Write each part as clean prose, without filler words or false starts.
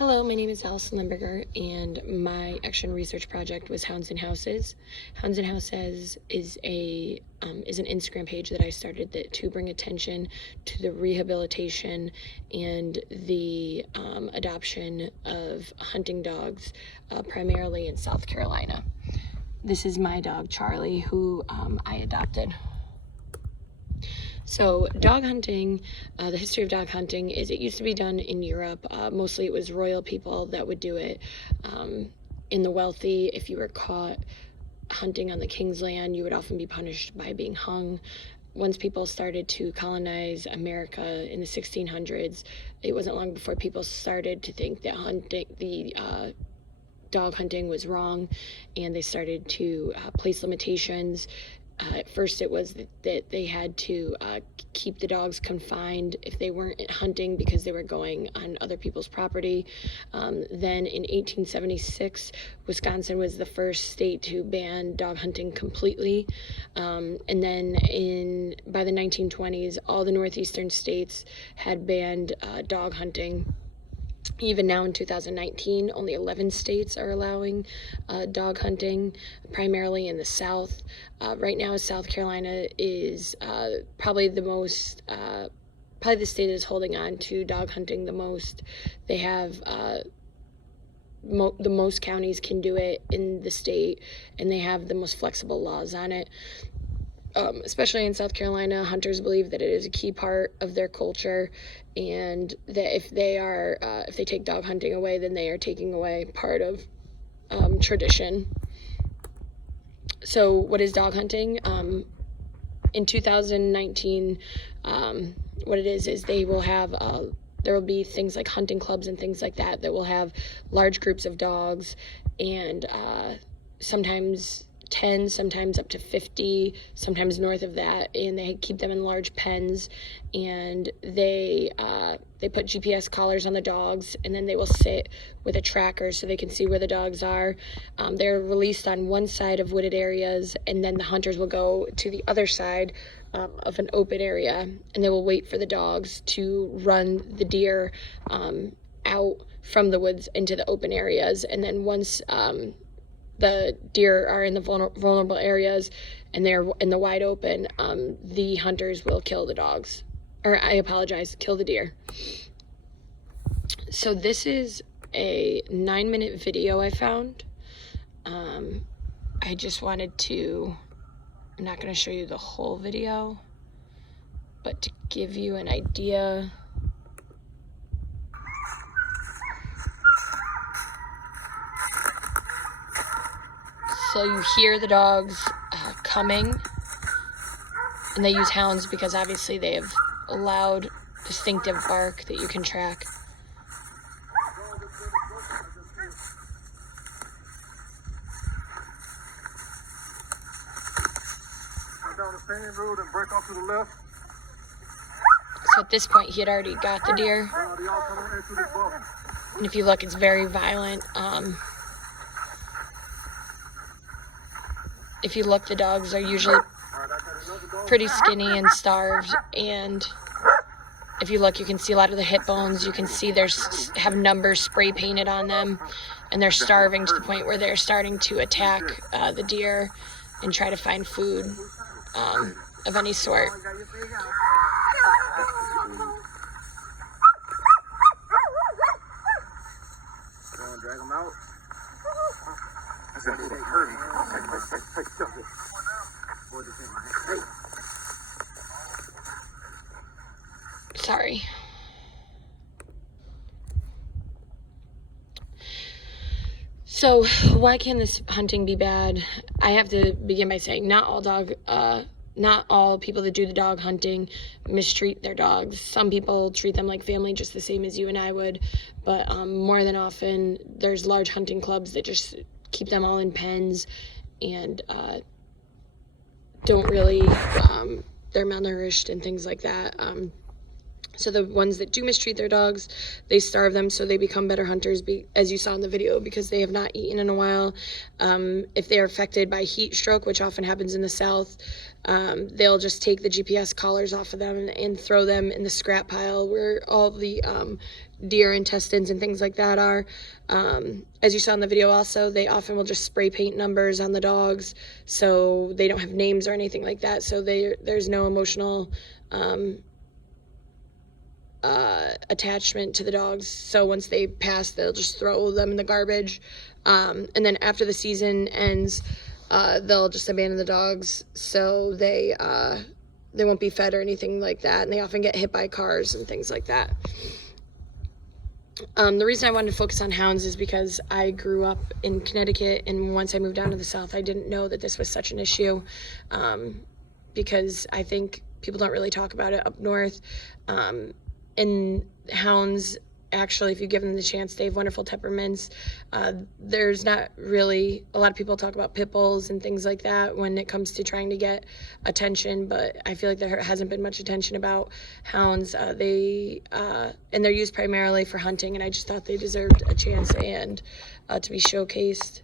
Hello, my name is Allison Limburger, and my action research project was Hounds and Houses. Hounds and Houses is an Instagram page that I started to bring attention to the rehabilitation and the adoption of hunting dogs, primarily in South Carolina. This is my dog Charlie, who I adopted. So dog hunting, the history of dog hunting is it used to be done in Europe. Mostly it was royal people that would do it. In the wealthy, if you were caught hunting on the king's land, you would often be punished by being hung. Once people started to colonize America in the 1600s, it wasn't long before people started to think that dog hunting was wrong, and they started to place limitations. At first it was that they had to keep the dogs confined if they weren't hunting because they were going on other people's property. Then in 1876, Wisconsin was the first state to ban dog hunting completely. And then by the 1920s, all the northeastern states had banned dog hunting. Even now in 2019, only 11 states are allowing dog hunting, primarily in the South. Right now, South Carolina is probably the state that is holding on to dog hunting the most. They have the most counties can do it in the state, and they have the most flexible laws on it. Especially in South Carolina, hunters believe that it is a key part of their culture, and that if they take dog hunting away, then they are taking away part of tradition. So what is dog hunting? In 2019, what it is they will have there will be things like hunting clubs and things like that will have large groups of dogs, and sometimes 10, sometimes up to 50, sometimes north of that, and they keep them in large pens, and they put GPS collars on the dogs, and then they will sit with a tracker so they can see where the dogs are. They're released on one side of wooded areas, and then the hunters will go to the other side of an open area, and they will wait for the dogs to run the deer out from the woods into the open areas. And then once the deer are in the vulnerable areas and they're in the wide open, the hunters will kill the dogs. Kill the deer. So this is a 9-minute video I found. I just wanted to, I'm not going to show you the whole video, but to give you an idea. So you hear the dogs coming, and they use hounds because obviously they have a loud, distinctive bark that you can track. Down the same road and break off to the left. So at this point, he had already got the deer. And if you look, it's very violent. If you look, the dogs are usually pretty skinny and starved, and if you look, you can see a lot of the hip bones. You can see have numbers spray painted on them, and they're starving to the point where they're starting to attack the deer and try to find food of any sort. Drag them out. Sorry. So why can this hunting be bad? I have to begin by saying not all people that do the dog hunting mistreat their dogs. Some people treat them like family, just the same as you and I would, but more than often there's large hunting clubs that just keep them all in pens and don't really, they're malnourished and things like that. So the ones that do mistreat their dogs, they starve them so they become better hunters, as you saw in the video, because they have not eaten in a while. If they are affected by heat stroke, which often happens in the South, they'll just take the GPS collars off of them and throw them in the scrap pile where all the deer intestines and things like that are. As you saw in the video also, they often will just spray paint numbers on the dogs, so they don't have names or anything like that, so there's no emotional attachment to the dogs. So once they pass, they'll just throw them in the garbage, and then after the season ends, they'll just abandon the dogs, so they won't be fed or anything like that, and they often get hit by cars and things like that. The reason I wanted to focus on hounds is because I grew up in Connecticut, and once I moved down to the South, I didn't know that this was such an issue, because I think people don't really talk about it up north. And hounds, actually, if you give them the chance, they have wonderful temperaments. There's not really a lot of people talk about pit bulls and things like that when it comes to trying to get attention, but I feel like there hasn't been much attention about hounds. And they're used primarily for hunting, and I just thought they deserved a chance and to be showcased.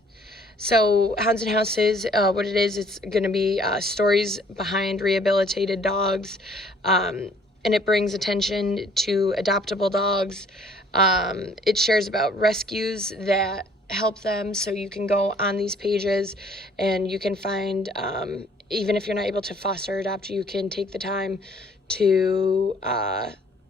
So Hounds and Houses, what it is, it's going to be stories behind rehabilitated dogs, and it brings attention to adoptable dogs. It shares about rescues that help them, so you can go on these pages and you can find, even if you're not able to foster or adopt, you can take the time to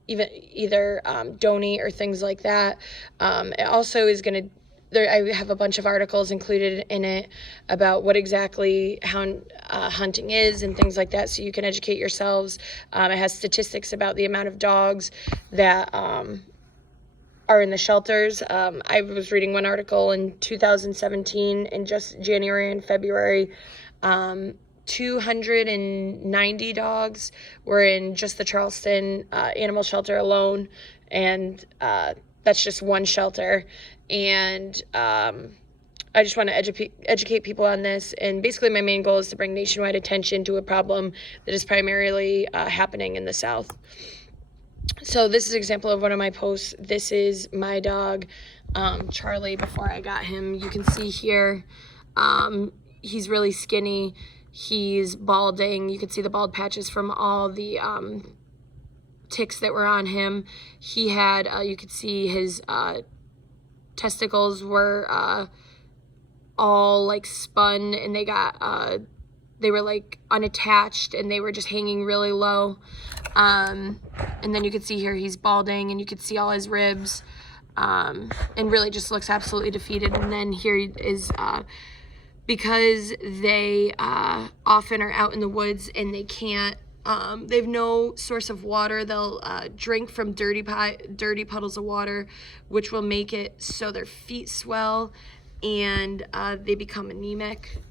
either donate or things like that. It also is going to, I have a bunch of articles included in it about what exactly hunting is and things like that, so you can educate yourselves. It has statistics about the amount of dogs that are in the shelters. I was reading one article in 2017, in just January and February, 290 dogs were in just the Charleston animal shelter alone, and that's just one shelter. And I just want to educate people on this, and basically my main goal is to bring nationwide attention to a problem that is primarily happening in the South. So this is an example of one of my posts. This is my dog, Charlie, before I got him. You can see here, he's really skinny. He's balding. You can see the bald patches from all the ticks that were on him. He had, you could see his testicles were all like spun, and they were like unattached, and they were just hanging really low. And then you could see here he's balding, and you could see all his ribs, and really just looks absolutely defeated. And then here is because they often are out in the woods and they can't, they have no source of water. They'll drink from dirty puddles of water, which will make it so their feet swell and they become anemic.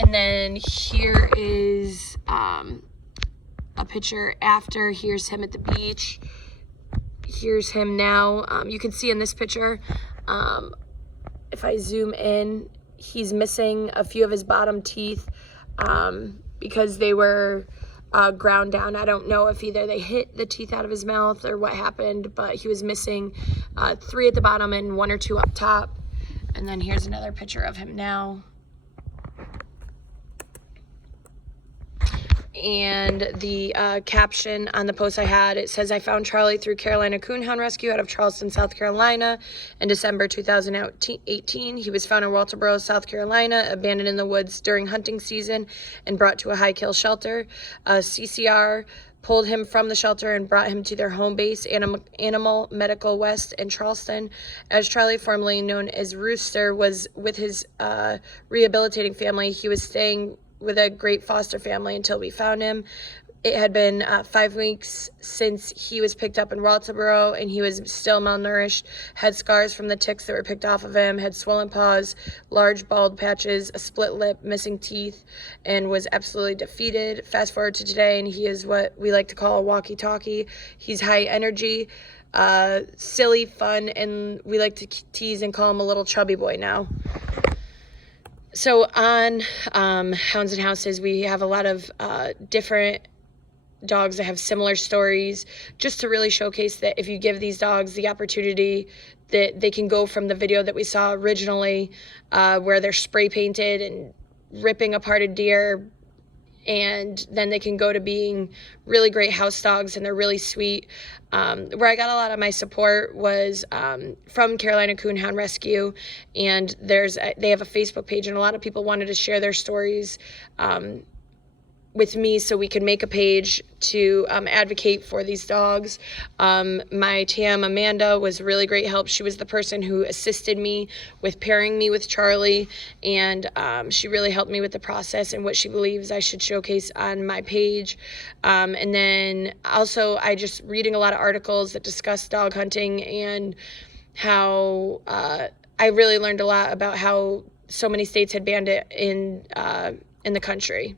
And then here is a picture after. Here's him at the beach. Here's him now. You can see in this picture, if I zoom in, he's missing a few of his bottom teeth because they were ground down. I don't know if either they hit the teeth out of his mouth or what happened, but he was missing 3 at the bottom and 1 or 2 up top. And then here's another picture of him now. And the caption on the post I had, it says, "I found Charlie through Carolina Coonhound Rescue out of Charleston, South Carolina in December 2018. He was found in Walterboro, South Carolina, abandoned in the woods during hunting season and brought to a high kill shelter. CCR pulled him from the shelter and brought him to their home base, Animal Medical West in Charleston. As Charlie, formerly known as Rooster, was with his rehabilitating family, he was staying with a great foster family until we found him. It had been 5 weeks since he was picked up in Walterboro, and he was still malnourished, had scars from the ticks that were picked off of him, had swollen paws, large bald patches, a split lip, missing teeth, and was absolutely defeated. Fast forward to today, and he is what we like to call a walkie-talkie. He's high energy, silly, fun, and we like to tease and call him a little chubby boy now." So on Hounds and Houses, we have a lot of different dogs that have similar stories, just to really showcase that if you give these dogs the opportunity, that they can go from the video that we saw originally, where they're spray painted and ripping apart a deer, and then they can go to being really great house dogs, and they're really sweet. Where I got a lot of my support was from Carolina Coonhound Rescue, and they have a Facebook page, and a lot of people wanted to share their stories with me so we could make a page to advocate for these dogs. My TAM, Amanda, was really great help. She was the person who assisted me with pairing me with Charlie, and she really helped me with the process and what she believes I should showcase on my page. And then also I just reading a lot of articles that discuss dog hunting, and how I really learned a lot about how so many states had banned it in the country.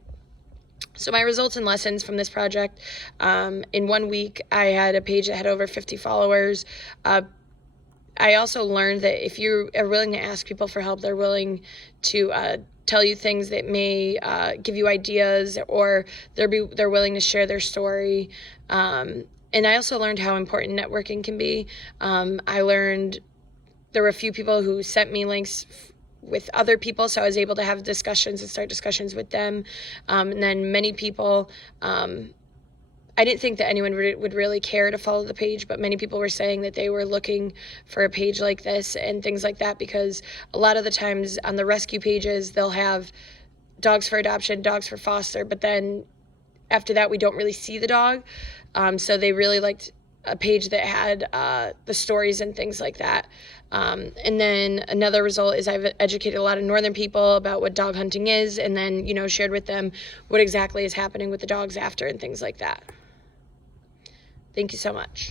So my results and lessons from this project, in 1 week, I had a page that had over 50 followers. I also learned that if you are willing to ask people for help, they're willing to tell you things that may give you ideas, or they're willing to share their story. And I also learned how important networking can be. I learned there were a few people who sent me links with other people, so I was able to have discussions and start discussions with them. And then many people, I didn't think that anyone would really care to follow the page, but many people were saying that they were looking for a page like this and things like that, because a lot of the times on the rescue pages, they'll have dogs for adoption, dogs for foster, but then after that, we don't really see the dog. So they really liked a page that had the stories and things like that. And then another result is I've educated a lot of northern people about what dog hunting is, and then, shared with them what exactly is happening with the dogs after and things like that. Thank you so much.